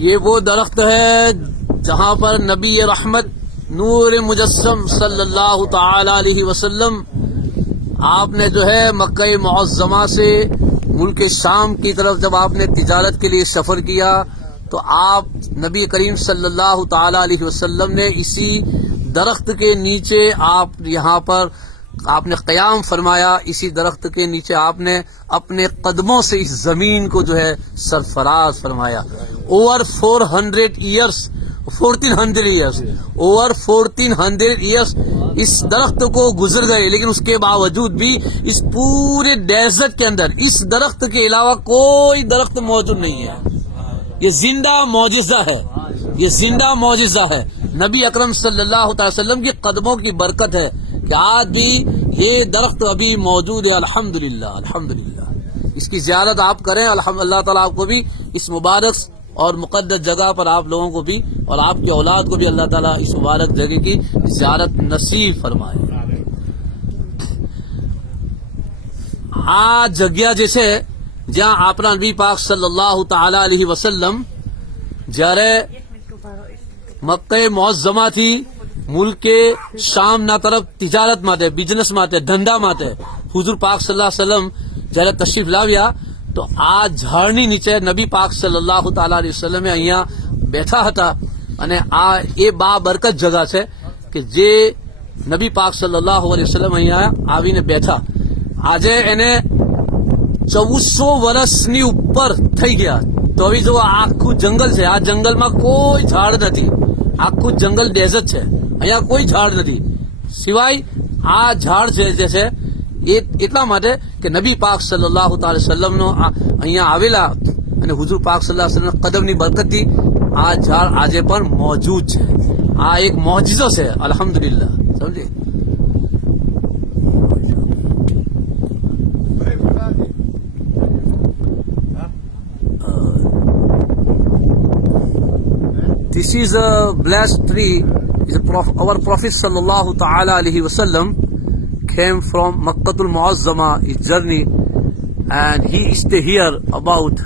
یہ وہ درخت ہے جہاں پر نبی رحمت نور مجسم صلی اللہ تعالی علیہ وسلم آپ نے جو ہے مکہ معظمہ سے ملک شام کی طرف جب آپ نے تجارت کے لیے سفر کیا تو آپ نبی کریم صلی اللہ تعالی علیہ وسلم نے اسی درخت کے نیچے آپ یہاں پر آپ نے قیام فرمایا. اسی درخت کے نیچے آپ نے اپنے قدموں سے اس زمین کو جو ہے سرفراز فرمایا. اوور 1400 ایئرس اس درخت کو گزر گئے, لیکن اس کے باوجود بھی اس پورے ڈیزرٹ کے اندر اس درخت کے علاوہ کوئی درخت موجود نہیں ہے. یہ زندہ معجزہ ہے, یہ زندہ معجزہ ہے. نبی اکرم صلی اللہ تعالی وسلم کی قدموں کی برکت ہے کہ آج بھی یہ درخت ابھی موجود ہے. الحمدللہ الحمدللہ. اس کی زیارت آپ کریں. اللہ تعالیٰ آپ کو بھی اس مبارک اور مقدس جگہ پر آپ لوگوں کو بھی اور آپ کی اولاد کو بھی اللہ تعالیٰ اس مبارک جگہ کی زیارت نصیب فرمائے. آ جگہ جیسے جہاں اپنا نبی پاک صلی اللہ تعالی علیہ وسلم جارے مکہ معظمہ تھی ملک شام نہ طرف تجارت ماتے بزنس ماتے دھندا ماتے حضور پاک صلی اللہ علیہ وسلم جارے تشریف لاویا تو آ جھاڑنی نیچے نبی پاک صلی اللہ تعالی علیہ وسلم અહીંયા બેઠા હતા અને આ એ બાબરકત જગા છે કે જે નબી પાક સલ્લલ્લાહુ અલૈહિ વસલ્લમ અહીંયા આવીને બેઠા. આજે એને 1400 વર્ષની ઉપર થઈ ગયા તો હવે જો આખું જંગલ છે, આ જંગલમાં કોઈ ઝાડ નથી, આખું જંગલ ડેઝર્ટ છે, અહીંયા કોઈ ઝાડ નથી સિવાય આ ઝાડ છે જે છે એટલા માટે કે નબી પાક સલ્લલ્લાહુ તાala વસલ્લમનો અહીંયા આવેલા અને હુઝુર પાક સલ્લલ્લાહુ અલૈહિ વસલ્લમના કદમની બરકતથી આ ઝાડ આજે પણ મોજૂદ છે. આ એક મોજિઝો છે. અલ્હમ્દુલિલ્લાહ. સમજે. This is a blessed tree. Our Prophet sallallahu ta'ala alayhi wasallam came from Makkatul Muazzama, his journey, and he stayed here about